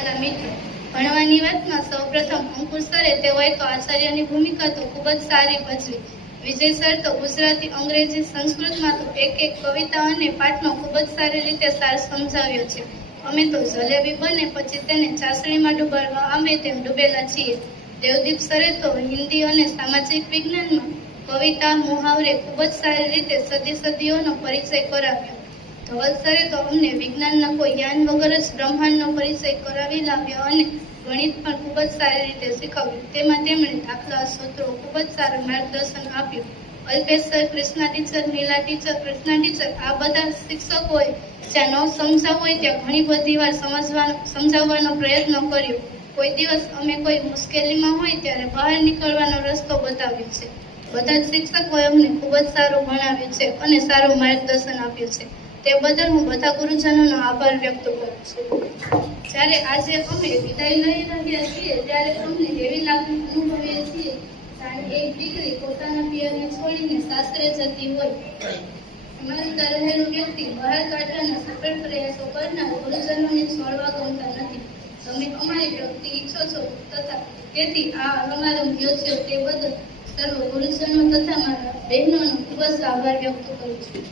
મારા મિત્રો, ભણવાની વાતમાં સૌપ્રથમ અંકુર સરે તેઓએ તો આચાર્યની ભૂમિકા તો ખૂબ જ સારી ભજવી. વિજય સર તો ગુજરાતી, અંગ્રેજી, સંસ્કૃતમાં તો એક કવિતા અને પાઠનો ખૂબ જ સારી રીતે સાર સમજાવ્યો છે. અમે તો જલેબી બને પછી તેને ચાસણીમાં ડૂબાડવા આવે તેમ ડૂબેલા છીએ. દેવદીપ સરે તો હિન્દી અને સામાજિક વિજ્ઞાનમાં કવિતા, મુહાવરે ખૂબ જ સારી રીતે સદીઓનો પરિચય કરાવ્યો. ધવલ સરે તો અમને વિજ્ઞાનના કોઈ જ્ઞાન વગર જ બ્રહ્માંડનો પરિચય કરાવી લાવ્યો અને ગણિત પણ ખૂબ જ સારી રીતે શીખવ્યું. તેમાં તેમણે દાખલા, સૂત્રો ખૂબ જ સારું માર્ગદર્શન આપ્યું. અલ્પેશ સર, કૃષ્ણા ટીચર, નીલા ટીચર, કૃષ્ણા ટીચર આ બધા શિક્ષકોએ જ્યાં ન સમજાવવું હોય ત્યાં ઘણી બધી વાર સમજાવવાનો પ્રયત્ન કર્યો. કોઈ દિવસ અમે કોઈ મુશ્કેલીમાં હોય ત્યારે બહાર નીકળવાનો રસ્તો બતાવ્યો છે. બધા જ શિક્ષકોએ અમને ખૂબ જ સારું ભણાવ્યું છે અને સારું માર્ગદર્શન આપ્યું છે. તે બદલ હું બધા ગુરુજનોનો આભાર વ્યક્ત કરું છું. જ્યારે આજે અમે વિદાય લઈ રહ્યા છીએ ત્યારે અમને એવી લાગણી અનુભવીએ છીએ જાણે એક દીકરી પોતાના પિયરને છોડીને સાસરે જતી હોય. સમજતા રહેલું વ્યક્તિ બહાર કાઢવાના સફળ પ્રયાસો કરનાર ગુરુજનોને છોડવા ગમતા નથી. તમે અમારી પ્રગતિ ઈચ્છો છો તથા તેથી આ સમારંભ યોજ્યો તે બદલ સર્વ ગુરુજનો તથા મારા બહેનોનો ખૂબ જ આભાર વ્યક્ત કરું છું.